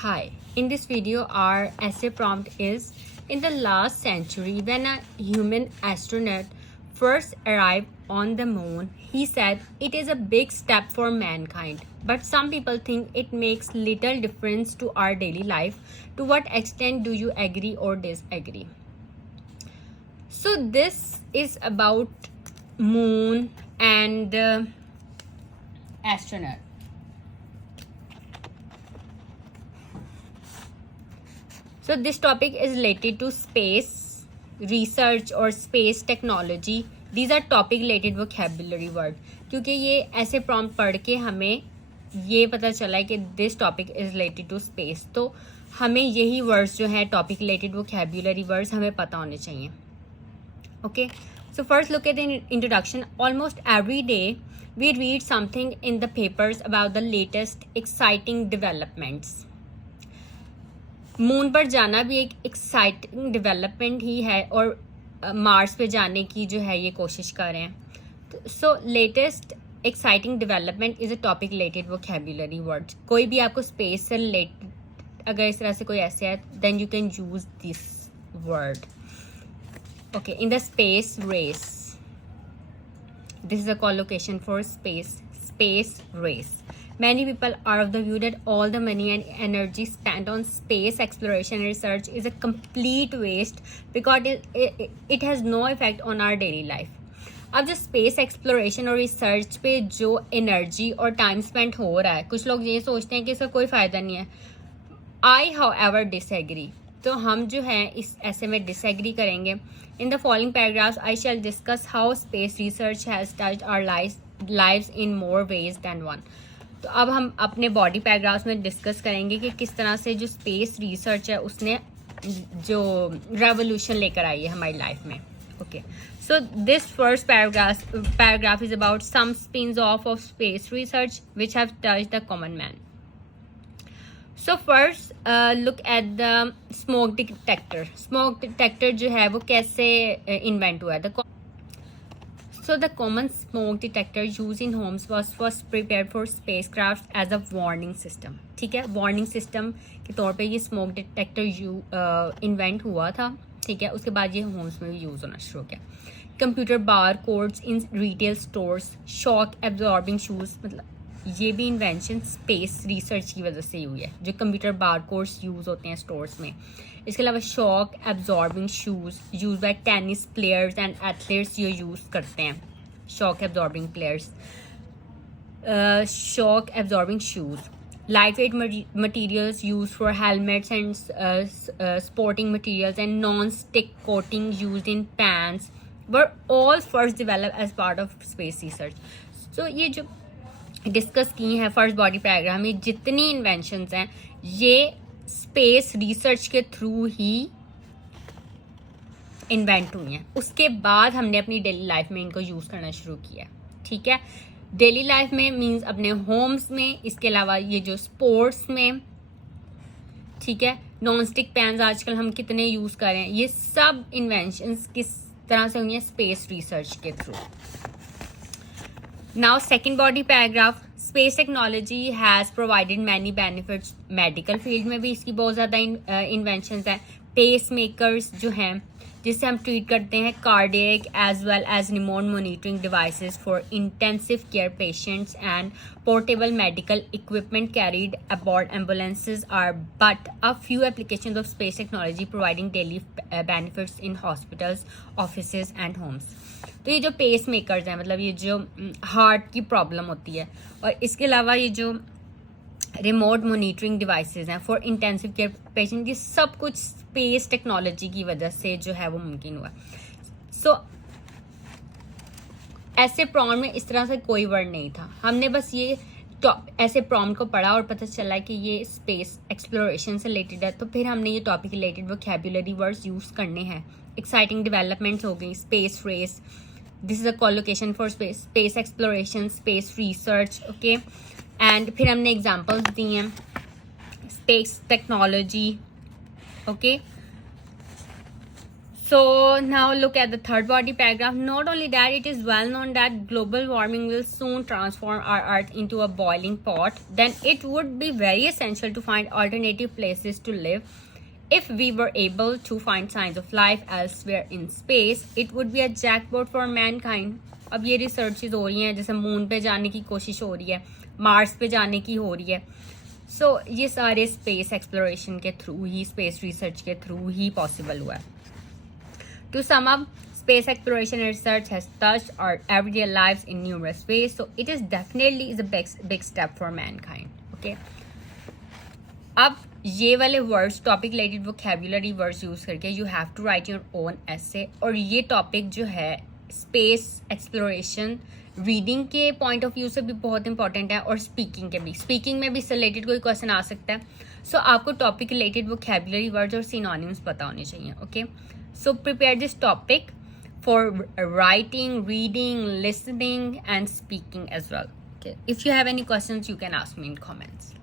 Hi, in this video our essay prompt is: in the last century, when a human astronaut first arrived on the moon, he said it is a big step for mankind. But some people think it makes little difference to our daily life. To what extent do you agree or disagree? So this is about moon and astronaut. So this topic is related to space research or space technology. These are topic related vocabulary word. क्योंकि ये ऐसे prompt पढ़ के हमें ये पता चला है कि this topic is related to space, तो हमें यही words जो है topic related vocabulary words हमें पता होने चाहिए. Okay, so first look at the introduction. Almost every day we read something in the papers about the latest exciting developments. Moon पर जाना भी एक एक्साइटिंग डेवलपमेंट ही है और मार्स पे जाने की जो है ये कोशिश कर रहे हैं. So latest exciting development is a topic related vocabulary words. कोई भी आपको स्पेस से रिलेटेड अगर इस तरह से कोई ऐसे है then you can use this word. Okay, in the space race, this is a collocation for space race. Many people are of the view that all the money and energy spent on space exploration and research is a complete waste because it has no effect on our daily life. अब जो space exploration और research पे जो energy और time spend हो रहा है, कुछ लोग ये सोचते हैं कि इसका कोई फ़ायदा नहीं है. I however disagree. तो हम जो है इस ऐसे में डिसएग्री करेंगे. In the following paragraphs I shall discuss how space research has touched our lives in more ways than one. तो अब हम अपने बॉडी पैराग्राफ्स में डिस्कस करेंगे कि किस तरह से जो स्पेस रिसर्च है उसने जो रेवोल्यूशन लेकर आई है हमारी लाइफ में. Okay, so this first paragraph is about some spins off space research which have touched the common man. So first look at the smoke detector. Smoke detector जो है वो कैसे इन्वेंट हुआ है. So the common smoke detector used in homes was first prepared for spacecraft as a warning system. ठीक है, warning system के तौर पे ये स्मोक डिटेक्टर इन्वेंट हुआ था. ठीक है, उसके बाद ये होम्स में भी यूज़ होना शुरू हो गया. Computer bar codes in retail stores, shock absorbing shoes, मतलब ये भी इन्वेंशन स्पेस रिसर्च की वजह से हुई है. जो कंप्यूटर बार कोड्स यूज़ होते हैं स्टोर्स में. इसके अलावा shock absorbing shoes use by tennis players and athletes ये यूज़ करते हैं. Shock absorbing players, shock absorbing shoes. lightweight materials used for helmets and sporting materials and non-stick coating used in pans were all first developed as part of space research. So ये जो discuss की हैं first body paragraph में जितनी inventions हैं ये space research के through ही invent हुई हैं. उसके बाद हमने अपनी डेली लाइफ में इनको यूज़ करना शुरू किया. ठीक है, डेली लाइफ में मींस अपने होम्स में, इसके अलावा ये जो स्पोर्ट्स में. ठीक है, नॉन स्टिक पैन्स आजकल हम कितने यूज़ कर रहे हैं. ये सब इन्वेंशंस किस तरह से हुई हैं स्पेस रिसर्च के through. Now second body paragraph. Space technology has provided many benefits. Medical field में भी इसकी बहुत ज़्यादा इन्वेंशंस हैं. पेस मेकर्स जो हैं जिससे हम ट्रीट करते हैं cardiac as well as remote monitoring devices for intensive care patients and portable medical equipment carried aboard ambulances are but a few applications of space technology providing daily benefits in hospitals, offices and homes. तो ये जो pace makers हैं, मतलब ये जो heart की problem होती है, और इसके अलावा ये जो रिमोट मॉनिटरिंग डिवाइसेस हैं फॉर इंटेंसिव केयर पेशेंट, ये सब कुछ स्पेस टेक्नोलॉजी की वजह से जो है वो मुमकिन हुआ. सो ऐसे प्रॉम्प्ट में इस तरह से कोई वर्ड नहीं था. हमने बस ये ऐसे प्रॉम्प्ट को पढ़ा और पता चला कि ये स्पेस एक्सप्लोरेशन से रिलेटेड है, तो फिर हमने ये topic related vocabulary words use करने हैं. एक्साइटिंग डेवलपमेंट्स हो गई, space race, this is a collocation for space exploration, space research. Okay, and फिर हमने एग्जांपल्स दी हैं space technology. Okay, So now look at the third body paragraph. Not only that, it is well known that global warming will soon transform our earth into a boiling pot. Then it would be very essential to find alternative places to live. If we were able to find signs of life elsewhere in space, it would be a jackpot for mankind. अब ये researches हो रही हैं, जैसे moon पे जाने की कोशिश हो रही है, मार्स पे जाने की हो रही है. सो ये सारे स्पेस एक्सप्लोरेशन के थ्रू ही, स्पेस रिसर्च के थ्रू ही पॉसिबल हुआ है. To sum up, space exploration and research has touched our everyday lives in numerous ways, so it is definitely a big step for mankind. Okay. अब ये वाले words, topic related vocabulary words use करके you have to write your own essay. और ये topic जो है space exploration reading के point of view से भी बहुत इंपॉर्टेंट है, और स्पीकिंग के भी. स्पीकिंग में भी इससे रिलेटेड कोई क्वेश्चन आ सकता है. सो आपको टॉपिक रिलेटेड वोकैबुलरी वर्ड्स और सिनोनिम्स पता होने चाहिए. Okay. So prepare this topic for writing, reading, listening and speaking as well. Okay. If you have any questions, you can ask me in comments.